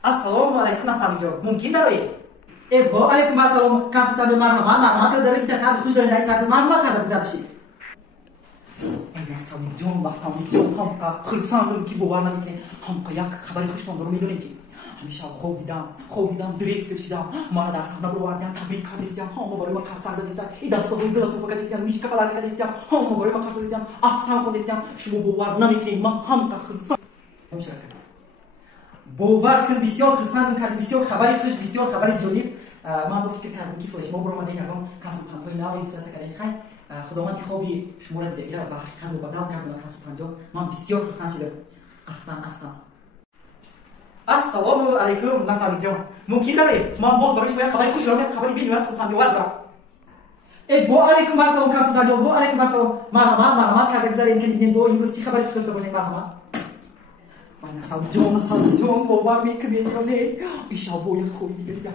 Assalamualaikum nasabijo. Mungkin daro ye. Waalaikumsalam. Kasih marhaba dari kita kan sudah dari saat marhaba kan dari sih. Nasabijo हम का खुलसान की बोवाना निकले हम का याक खबर खुश तो बरो मिलोने जी हमेशा खोविदाम डायरेक्टर शिदाम मारा दास ना बरो वार्या तबरी खा दिस हम बरो मा खासा दिस इदास को गला तो फका दिस मिश कपला का दिस हम बरो मा खासा दिस आसा को दिस शुभ बोवार ना निकले हम का खुलसान बोवार kan bisyor खुलसान kan bisyor खबर खुश bisyor खबर जोली ما بفكر كان كيف ليش مو برو مدينه كم كاسو تانتوي لا وين ساسا كان خاي خدمات خوبي شمولت دیگه با خانو بدل کردن کاسو تانجو من بسیار خوشحال شدم احسن السلام علیکم نصاری جان ممکن داره من باز برای شما خبری خوش دارم خبری بینم خودم میوارد با علیکم السلام کاسو تانجو با علیکم السلام مرحبا کرده گذاری اینکه ببینید با امروز چی خبری خوش داشته باشید مرحبا نصاری جان باور میکنید یا نه ایشا باید خوبی دیگه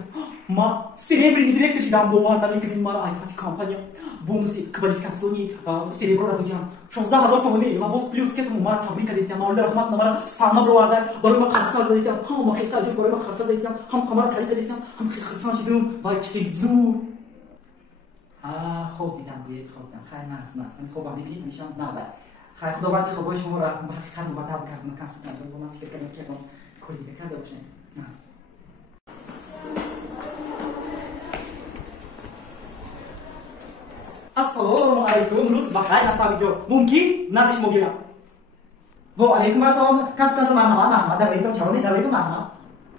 ما cerebro direito de dar boa na linha de uma campanha bom se qualificazioni cerebro da tuja shows da razão são ali mas vos plus que tu mara fabrica desse ama olhar formato na mara sana bro ada baro ma kharsa desse ham ma khista jo baro ma kharsa desse ham kamera tariqa desse ham khirsan shidum vai tfilzu خوب دیدم بیاید خوب دیدم خیلی ناز من خوب هم ببینید میشم نازه خیلی خداوندی خوبای شما را حقیقت مبتل کردم کسی ندارم با من فکر کردم که کلی دیگه کرده باشه ناز Assalamualaikum Rus bakhay nasabijo mungkin nanti mau bilang Waalaikumsalam kasih mana dari itu calonnya dari itu mana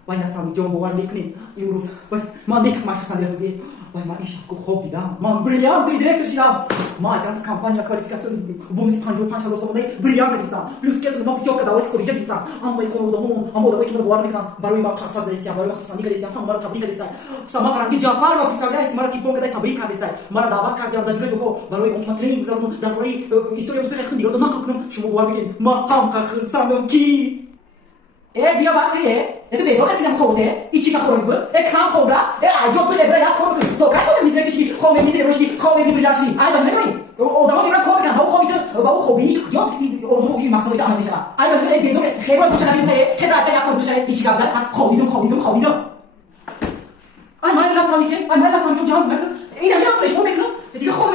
wah nasabijo bawa nikni Rus wah mau nik masih sambil sih wah mau isyaku hobi tidak mau brilliant dari direktur silam mau ada kampanye kualifikasi bom si panjang panjang sama nih brilliant kita plus kita mau coba dapat kerja kita amma ikut udah kita bawa mereka baru mau kasar dari siapa baru kasar dari siapa baru tabrik dari siapa sama orang di Jafar habis kali itu malah tipu kita tabrik dari siapa malah dapat kerja dan juga joko baru yang kita training misalnya dan baru histori yang sudah kita lihat nak kita semua bawa bikin maham kasar sama ki biar bahas ya itu besok kan kita mau deh ichi nak orang gue kam kobra ajo bela ya kobra tuh kan kita mikir sih kau mikir sih kau mikir sih ada mana nih oh dah mau mikir kobra kan bau hobi itu kerja orang itu maksud itu apa misalnya ada mana besok hebat macam apa nih hebat kayak kau misalnya ichi kan kau itu mana lah sama mikir jangan mereka ini yang flash mau mikir jadi kau